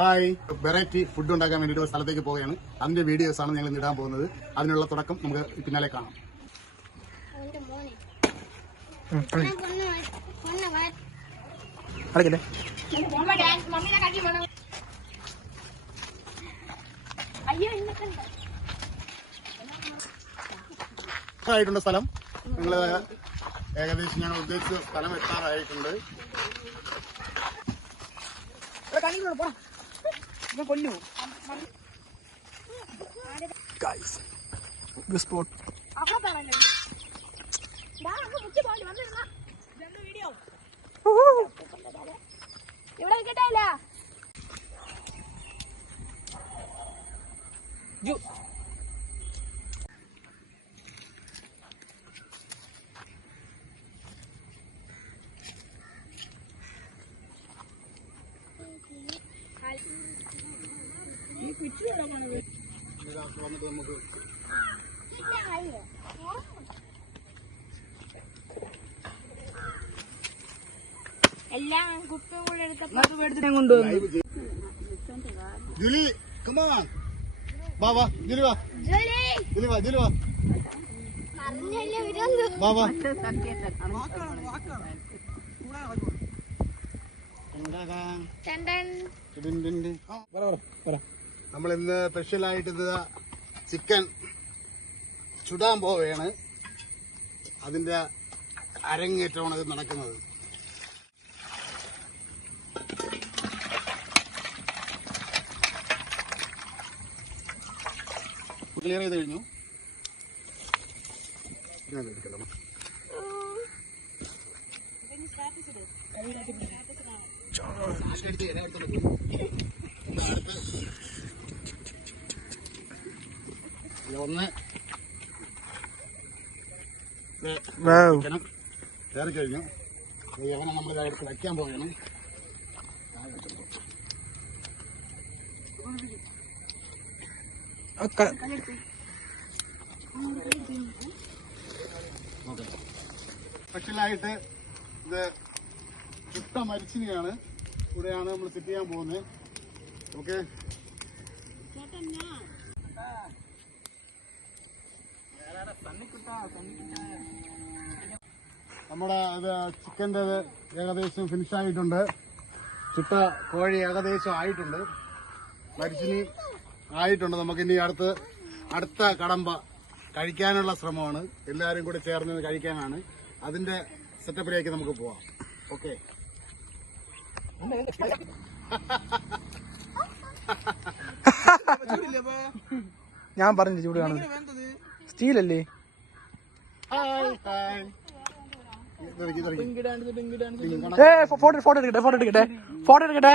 Hi variety food ഉണ്ടാക്കാൻ വേണ്ടിയിട്ട് ഒരു സ്ഥലത്തേക്ക് പോവുകയാണ്. അതിന്റെ വീഡിയോസ് ആണ് ഞങ്ങൾ ഇടാൻ പോകുന്നത്. അതിനുള്ള തുടക്കം നമുക്ക് പിന്നാലെ കാണാം. ായിട്ടുണ്ട് ആയിട്ടുണ്ട് സ്ഥലം. ഞങ്ങൾ ഏകദേശം ഞങ്ങൾ ഉദ്ദേശിച്ച സ്ഥലം എത്താറായിട്ടുണ്ട്. കൊല്ലു സ്പോട്ട് ഇവിടെ കിട്ടായില്ല വന്നിട്ട് നമുക്ക് എല്ലാം കുപ്പിയും കൂടെ എടുത്തപ്പോ കൊണ്ടുവന്നു ജുലി കമാൻ വാ വാ ജുലി വാ ജോലി വാ ജുലി വാ വാ വാ ചണ്ടൻ നമ്മൾ ഇന്ന് സ്പെഷ്യലായിട്ട് ഇത് ചിക്കൻ ചുടാൻ പോവുകയാണ്. അതിന്റെ അരങ്ങേറ്റമാണ് ഇത് നടക്കുന്നത്. ക്ലിയർ ചെയ്ത് കഴിഞ്ഞു. ഞാൻ എടുക്കണം ഒന്ന് കയറി കഴിഞ്ഞു. യവനെ നമ്മൾ എടുത്ത് വയ്ക്കാൻ പോവുകയാണ് ഓക്കെ. സ്പെഷ്യലായിട്ട് ഇത് ചുട്ട മരിച്ചിനെയാണ് ഇവിടെയാണ് നമ്മൾ സെറ്റ് ചെയ്യാൻ പോകുന്നത്. ഓക്കെ. നമ്മുടെ ഇത് ചിക്കന്റെ ഏകദേശം ഫിനിഷ് ആയിട്ടുണ്ട്. ചുട്ട കോഴി ഏകദേശം ആയിട്ടുണ്ട്. മരിച്ചിനി ആയിട്ടുണ്ട്. നമുക്ക് ഇനി അടുത്ത് അടുത്ത കടമ്പ കഴിക്കാനുള്ള ശ്രമമാണ്. എല്ലാവരും കൂടി ചേർന്ന് കഴിക്കാനാണ്. അതിന്റെ സെറ്റപ്പിലേക്ക് നമുക്ക് പോവാം. ഓക്കെ ഞാൻ പറഞ്ഞു ചൂട് കാണുന്നത്? സ്റ്റീലല്ലേ? ഹായ് ഹായ് ഫോട്ടോ ഫോട്ടോ എടുക്കട്ടെ ഫോട്ടോ എടുക്കട്ടെ ഫോട്ടോ എടുക്കട്ടെ